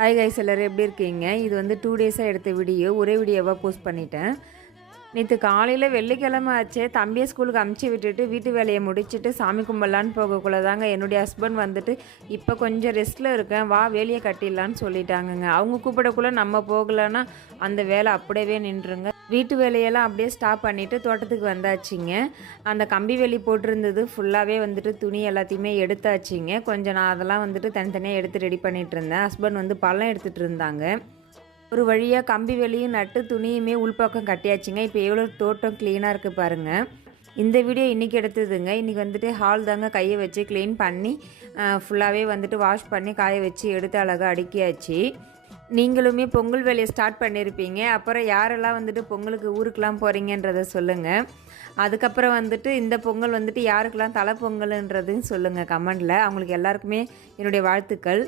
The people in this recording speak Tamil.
ஹாய் கைஸ், எல்லோரும் எப்படி இருக்கீங்க? இது வந்து 2 டேஸாக எடுத்த வீடியோ, ஒரே வீடியோவாக போஸ்ட் பண்ணிட்டேன். நேற்று காலையில் வெள்ளிக்கிழமை ஆச்சே, தம்பியை ஸ்கூலுக்கு அமுச்சு விட்டுட்டு வீட்டு வேலையை முடிச்சுட்டு சாமி கும்பலான்னு போகக்குள்ள தாங்க என்னுடைய ஹஸ்பண்ட் வந்துட்டு இப்போ கொஞ்சம் ரெஸ்ட்டில் இருக்கேன், வா வேலையை கட்டிடலான்னு சொல்லிட்டாங்கங்க. அவங்க கூப்பிடக்குள்ளே நம்ம போகலன்னா அந்த வேலை அப்படியே நின்றுங்க. வீட்டு வேலையெல்லாம் அப்படியே ஸ்டாப் பண்ணிவிட்டு தோட்டத்துக்கு வந்தாச்சுங்க. அந்த கம்பி வேலி போட்டிருந்தது ஃபுல்லாகவே வந்துட்டு துணி எல்லாத்தையுமே எடுத்தாச்சுங்க. கொஞ்சம் நான் அதெல்லாம் வந்துட்டு தனித்தனியாக எடுத்து ரெடி பண்ணிகிட்டு இருந்தேன். ஹஸ்பண்ட் வந்து பழம் எடுத்துகிட்டு இருந்தாங்க. ஒரு வழியாக கம்பி வேலியும் நட்டு துணியுமே உள்பக்கம் கட்டியாச்சுங்க. இப்போ எவ்வளோ தோட்டம் க்ளீனாக இருக்குது பாருங்கள். இந்த வீடியோ இன்றைக்கி எடுத்ததுங்க. இன்றைக்கி வந்துட்டு ஹால் தாங்க கையை வச்சு க்ளீன் பண்ணி ஃபுல்லாகவே வந்துட்டு வாஷ் பண்ணி காய வச்சு எடுத்து அழகாக அடுக்கியாச்சு. நீங்களுமே பொங்கல் வேலையை ஸ்டார்ட் பண்ணியிருப்பீங்க. அப்புறம் யாரெல்லாம் வந்துட்டு பொங்கலுக்கு ஊருக்கெலாம் போகிறீங்கன்றதை சொல்லுங்கள். அதுக்கப்புறம் வந்துட்டு இந்த பொங்கல் வந்துட்டு யாருக்கெல்லாம் தலை பொங்கல்ன்றதையும் சொல்லுங்கள் கமெண்டில். அவங்களுக்கு எல்லாருக்குமே என்னுடைய வாழ்த்துக்கள்.